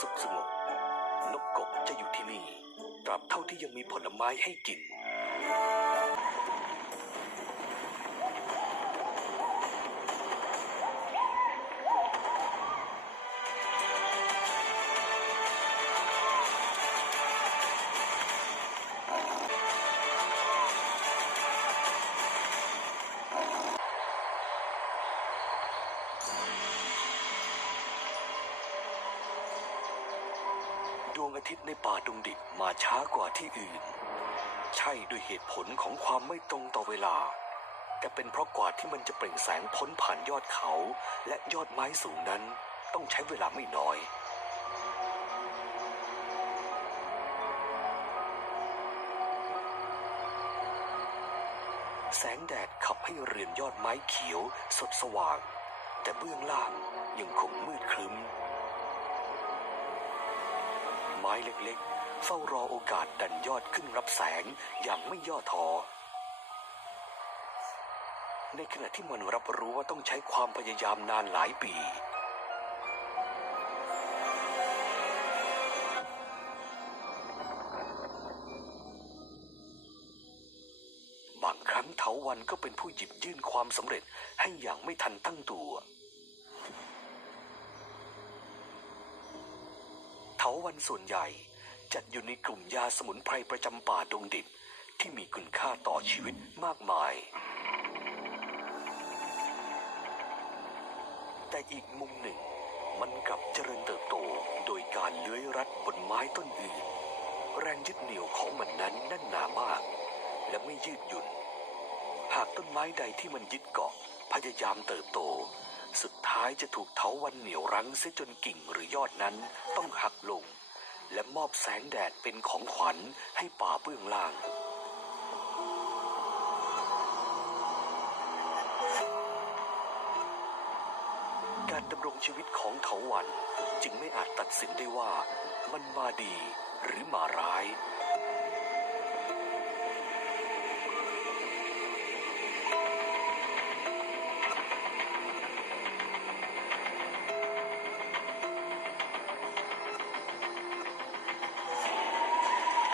สุขสงบนกกบจะอยู่ที่นี่ตราบเท่าที่ยังมีผลไม้ให้กิน ดวงอาทิตย์ในป่าดงดิบมาช้ากว่าที่อื่น ใช่ด้วยเหตุผลของความไม่ตรงต่อเวลา แต่เป็นเพราะกว่าที่มันจะเปล่งแสงพ้นผ่านยอดเขา และยอดไม้สูงนั้น ต้องใช้เวลาไม่น้อยแสงแดดขับให้เรือนยอดไม้เขียวสดสว่าง แต่เบื้องล่างยังคงมืดครึ้ม ม้เล็กๆ เฝ้ารอโอกาสดันยอดขึ้นรับแสงอย่างไม่ย่อท้อในขณะที่มันรับรู้ว่าต้องใช้ความพยายามนานหลายปี บางครั้งเถาวันก็เป็นผู้หยิบยื่นความสำเร็จให้อย่างไม่ทันตั้งตัว วันส่วนใหญ่ จัดอยู่ในกลุ่มยาสมุนไพรประจำป่าดงดิบ ที่มีคุณค่าต่อชีวิตมากมาย แต่อีกมุมหนึ่ง มันกลับเจริญเติบโตโดยการเลื้อยรัดบนไม้ต้นอื่น แรงยึดเหนี่ยวของมันนั้นแน่นหนามาก และไม่ยืดหยุ่น หากต้นไม้ใดที่มันยึดเกาะพยายามเติบโต สุดท้ายจะถูกเถาวันเหนี่ยวรั้งเสียจนกิ่งหรือยอดนั้นต้องหักลง และมอบแสงแดดเป็นของขวัญให้ป่าเบื้องล่าง การดำรงชีวิตของเถาวันจึงไม่อาจตัดสินได้ว่ามันมาดีหรือมาร้าย